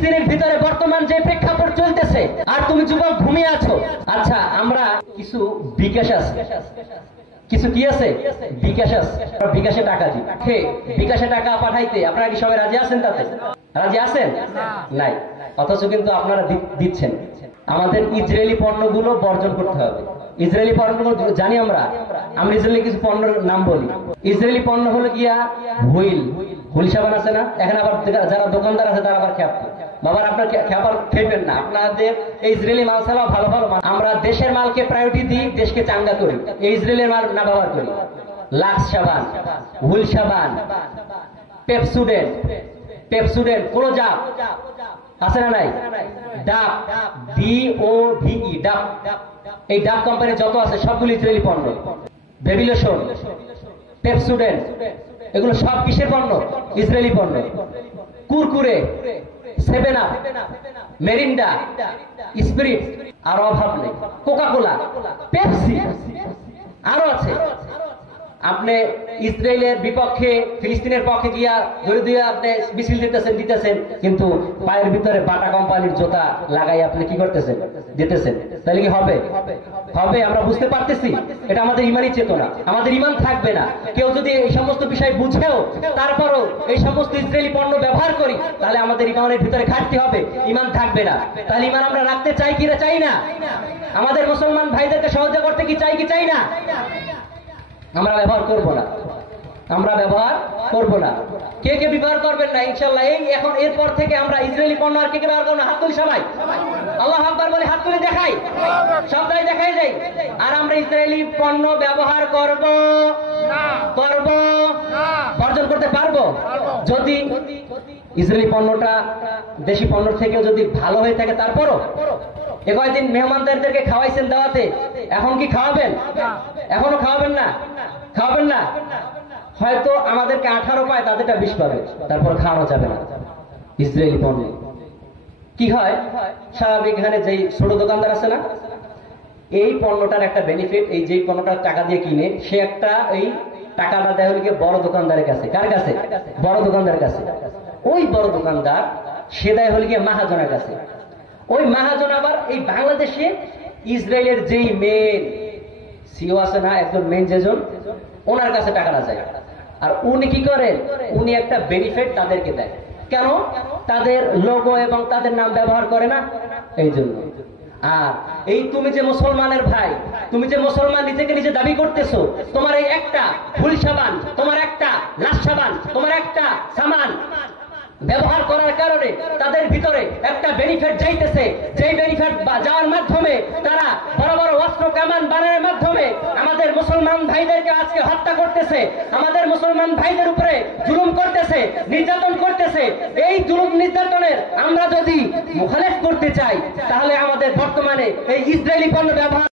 ফিলিস্তিনের ভিতরে বর্তমান যে প্রেক্ষাপট চলতেছে আর তুমি যুবক ঘুমিয়ে আছো। আচ্ছা, আমরা কিছু বিকাশ আছে, কিছু কি আছে, বিকাশ আছে, বিকাশে টাকা দিই। বিকাশে টাকা পাঠাইতে আপনারা কি সবাই রাজি আছেন? তাতে রাজি আছেন? নাই। অথচ কিন্তু আপনারা দিচ্ছেন। আমাদের ইসরায়েলি পণ্যগুলো বর্জন করতে হবে। ইসরায়েলি পণ্যগুলো জানি আমরা ইসরায়েলি কিছু পণ্যের নাম বলি। ইসরায়েলি পণ্য হলো গিয়া হুইল সাবান আছে না? এখন আবার যারা দোকানদার আছে তারা আবার খ্যাপ, বাবার আপনার খ্যাপার খেপেন না, আপনাদের এই ইসরায়েলি মাল ছাড়াও ভালো ভালো মাল। আমরা দেশের মালকে প্রায়োরিটি দিই, দেশকে চাঙ্গা করি, এই ইসরায়েলের মাল না ব্যবহার করি। লাক্স সাবান, হুইল সাবান, পেপসুডেন্ট, ক্লোজাপ আছে না নাই? ডাব, DOVE, ডাব। এই ডাব কোম্পানি যত আছে সবগুলো ইসরায়েলি পণ্য। বেবি লোশন, পেপসুডেন্ট, এগুলো সব কিসের পণ্য? ইসরায়েলি পণ্য। কুরকুরে, 7 আপ, মেরিন্ডা, স্পিরিট, আর অভাব নেই। কোকা কোলা, পেপসি, আরো আছে। আপনি ইসরায়েলের বিপক্ষে ফিলিস্তিনের পক্ষে গিয়া ধরে দিয়ে আপনি মিছিল দিতেছেন, কিন্তু পায়ের ভিতরে বাটা কোম্পানির জুতা লাগাই আপনি কি করতেছেন? দিতেছেন। তাহলে কি হবে? হবে। আমরা বুঝতে পারতেছি এটা আমাদের ইমানই চেতনা, আমাদের ইমান থাকবে না। কেউ যদি এই সমস্ত বিষয় বুঝেও তারপরও এই সমস্ত ইসরায়েলি পণ্য ব্যবহার করি, তাহলে আমাদের ইমানের ভিতরে ঘাটতি হবে, ইমান থাকবে না। তাহলে ইমান আমরা রাখতে চাই কি চাই না? আমাদের মুসলমান ভাইদেরকে সহযোগিতা করতে কি চাই না? আমরা ব্যবহার করব না, আমরা ব্যবহার করব না। কে কে ব্যবহার করবেন না ইনশাআল্লাহ? এখন এরপর থেকে আমরা ইসরায়েলি পণ্য আর কে কে ব্যবহার করব না? হাত তুলি সবাই, আল্লাহু আকবার বলে হাত তুলে দেখাই, সবাই দেখাই যাই। আর আমরা ইসরায়েলি পণ্য ব্যবহার করব না, বর্জন করতে পারবো যদি ইসরায়েলি পণ্যটা দেশি পণ্যের থেকে যদি ভালো হয়ে থাকে। তারপরও কয়েকদিন মেহমানদারদেরকে খাওয়াইছেন দাওয়াতে, এখন কি খাওয়াবেন? এখনো খাওয়াবেন না? হয়তো আমাদেরকে 18 পায়, তাদেরটা 20 পাবে, তারপর খাওয়ানো যাবে না ইসরায়েলি পণ্য। কি হয় স্বাভাবিক, এখানে যেই ছোট দোকানদার আছে না, এই পণ্যটার একটা বেনিফিট, এই যে পণ্যটার টাকা দিয়ে কিনে সে একটা এই টাকাটা দেয় হলে বড় দোকানদারের কাছে। কার কাছে? বড় দোকানদারের কাছে। ওই বড় দোকানদার সে দেয় হলে গিয়ে মাহাজনের কাছে। ওই মাহাজন আবার এই বাংলাদেশে ইসরায়েলের যেই মেন সিও আছে না, একজন মেন যেজন, ওনার কাছে টাকাটা যায়। আর উনি কি করেন? উনি একটা বেনিফিট তাদেরকে দেয়। কেন? তাদের লোগো এবং তাদের নাম ব্যবহার করে না, এই জন্য। আর এই তুমি যে মুসলমানের ভাই, তুমি যে মুসলমান নিজেকে নিজে দাবি করতেছো, তোমার এই একটা ফুল সাবান, তোমার একটা লাশ সাবান, তোমার একটা সামান ব্যবহার করার কারণে তাদের ভিতরে একটা বেনিফিট যাইতেছে, যেই বেনিফিট যাওয়ার মাধ্যমে তারা বড় বড় অস্ত্র কামান বানানোর মাধ্যমে আমাদের মুসলমান ভাইদেরকে আজকে হত্যা করতেছে, আমাদের মুসলমান ভাইদের উপরে জুলুম করতেছে, নির্যাতন করতেছে। এই জুলুম নির্যাতনের আমরা যদি মুখালেফ করতে চাই, তাহলে আমাদের বর্তমানে এই ইসরায়েলি পণ্য ব্যবহার